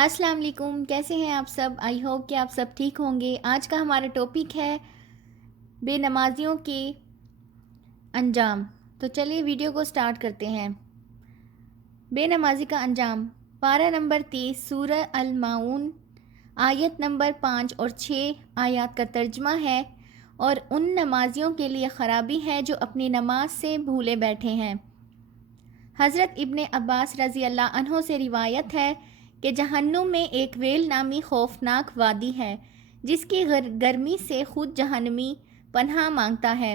السلام علیکم، کیسے ہیں آپ سب؟ آئی ہوپ کہ آپ سب ٹھیک ہوں گے۔ آج کا ہمارا ٹاپک ہے بے نمازیوں کے انجام۔ تو چلیے ویڈیو کو سٹارٹ کرتے ہیں۔ بے نمازی کا انجام، پارہ نمبر 30 سورہ الماؤن، آیت نمبر 5 اور 6 آیات کا ترجمہ ہے، اور ان نمازیوں کے لیے خرابی ہے جو اپنی نماز سے بھولے بیٹھے ہیں۔ حضرت ابن عباس رضی اللہ عنہ سے روایت ہے کہ جہنم میں ایک ویل نامی خوفناک وادی ہے جس کی گرمی سے خود جہنمی پناہ مانگتا ہے،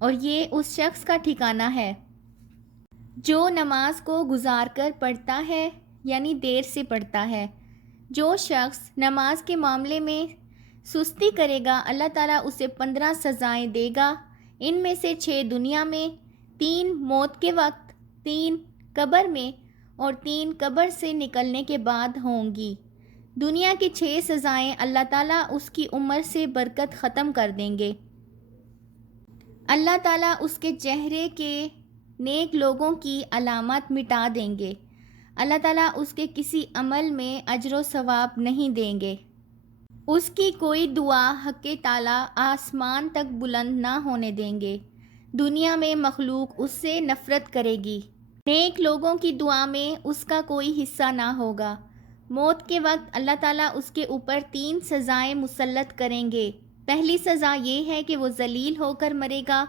اور یہ اس شخص کا ٹھکانہ ہے جو نماز کو گزار کر پڑھتا ہے، یعنی دیر سے پڑھتا ہے۔ جو شخص نماز کے معاملے میں سستی کرے گا، اللہ تعالیٰ اسے 15 سزائیں دے گا۔ ان میں سے 6 دنیا میں، 3 موت کے وقت، 3 قبر میں، اور 3 قبر سے نکلنے کے بعد ہوں گی۔ دنیا کی 6 سزائیں اللہ تعالیٰ اس کی عمر سے برکت ختم کر دیں گے۔ اللہ تعالیٰ اس کے چہرے کے نیک لوگوں کی علامات مٹا دیں گے۔ اللہ تعالیٰ اس کے کسی عمل میں اجر و ثواب نہیں دیں گے۔ اس کی کوئی دعا حق تعالیٰ آسمان تک بلند نہ ہونے دیں گے۔ دنیا میں مخلوق اس سے نفرت کرے گی۔ نیک لوگوں کی دعا میں اس کا کوئی حصہ نہ ہوگا۔ موت کے وقت اللہ تعالیٰ اس کے اوپر 3 سزائیں مسلط کریں گے۔ پہلی سزا یہ ہے کہ وہ ذلیل ہو کر مرے گا،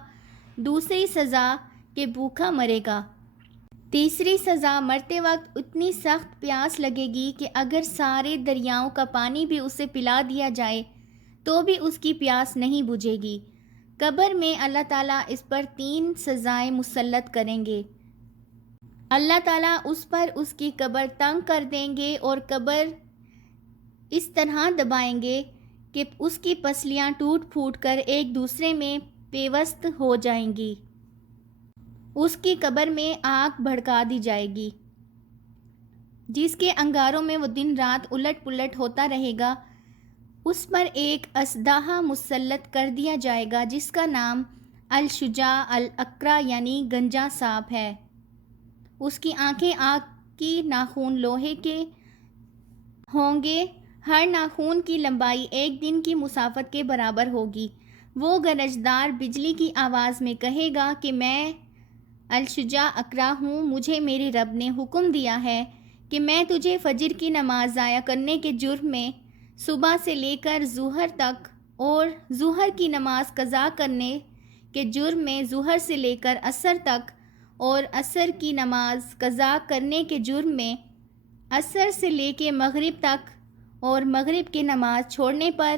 دوسری سزا کہ بھوکا مرے گا، تیسری سزا مرتے وقت اتنی سخت پیاس لگے گی کہ اگر سارے دریاؤں کا پانی بھی اسے پلا دیا جائے تو بھی اس کی پیاس نہیں بجھے گی۔ قبر میں اللہ تعالیٰ اس پر 3 سزائیں مسلط کریں گے۔ اللہ تعالیٰ اس پر اس کی قبر تنگ کر دیں گے اور قبر اس طرح دبائیں گے کہ اس کی پسلیاں ٹوٹ پھوٹ کر ایک دوسرے میں پیوست ہو جائیں گی۔ اس کی قبر میں آگ بھڑکا دی جائے گی جس کے انگاروں میں وہ دن رات الٹ پلٹ ہوتا رہے گا۔ اس پر ایک اژدہا مسلط کر دیا جائے گا جس کا نام الشجاع الاقرع یعنی گنجا سانپ ہے۔ اس کی آنکھیں آگ کی، ناخن لوہے کے ہوں گے، ہر ناخن کی لمبائی 1 دن کی مسافت کے برابر ہوگی۔ وہ گرجدار بجلی کی آواز میں کہے گا کہ میں الشجاع اقرع ہوں، مجھے میرے رب نے حکم دیا ہے کہ میں تجھے فجر کی نماز ضائع کرنے کے جرم میں صبح سے لے کر ظہر تک، اور ظہر کی نماز قضا کرنے کے جرم میں ظہر سے لے کر عصر تک، اور عصر کی نماز قضا کرنے کے جرم میں عصر سے لے کے مغرب تک، اور مغرب کی نماز چھوڑنے پر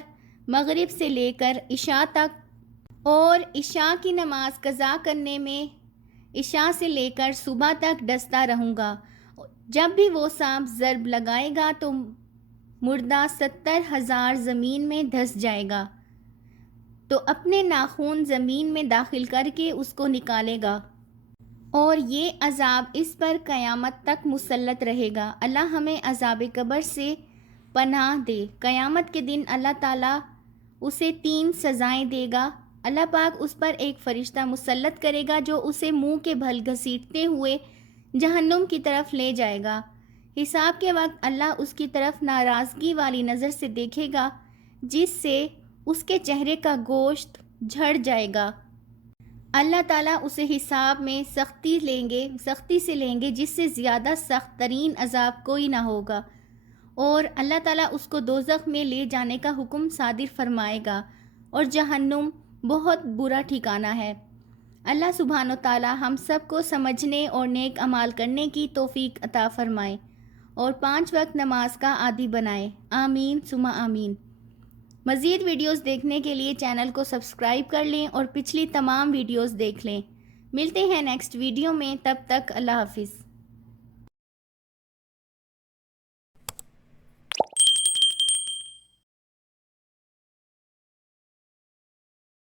مغرب سے لے کر عشاء تک، اور عشاء کی نماز قضا کرنے میں عشاء سے لے کر صبح تک ڈستا رہوں گا۔ جب بھی وہ سانپ ضرب لگائے گا تو مردہ 70,000 زمین میں دھس جائے گا، تو اپنے ناخن زمین میں داخل کر کے اس کو نکالے گا، اور یہ عذاب اس پر قیامت تک مسلط رہے گا۔ اللہ ہمیں عذاب قبر سے پناہ دے۔ قیامت کے دن اللہ تعالیٰ اسے 3 سزائیں دے گا۔ اللہ پاک اس پر ایک فرشتہ مسلط کرے گا جو اسے منہ کے بھل گھسیٹتے ہوئے جہنم کی طرف لے جائے گا۔ حساب کے وقت اللہ اس کی طرف ناراضگی والی نظر سے دیکھے گا جس سے اس کے چہرے کا گوشت جھڑ جائے گا۔ اللہ تعالیٰ اسے حساب میں سختی سے لیں گے جس سے زیادہ سخت ترین عذاب کوئی نہ ہوگا، اور اللہ تعالیٰ اس کو دوزخ میں لے جانے کا حکم صادر فرمائے گا، اور جہنم بہت برا ٹھکانہ ہے۔ اللہ سبحانہ و تعالیٰ ہم سب کو سمجھنے اور نیک اعمال کرنے کی توفیق عطا فرمائے، اور 5 وقت نماز کا عادی بنائے۔ آمین ثم آمین۔ مزید ویڈیوز دیکھنے کے لیے چینل کو سبسکرائب کر لیں اور پچھلی تمام ویڈیوز دیکھ لیں۔ ملتے ہیں نیکسٹ ویڈیو میں، تب تک اللہ حافظ۔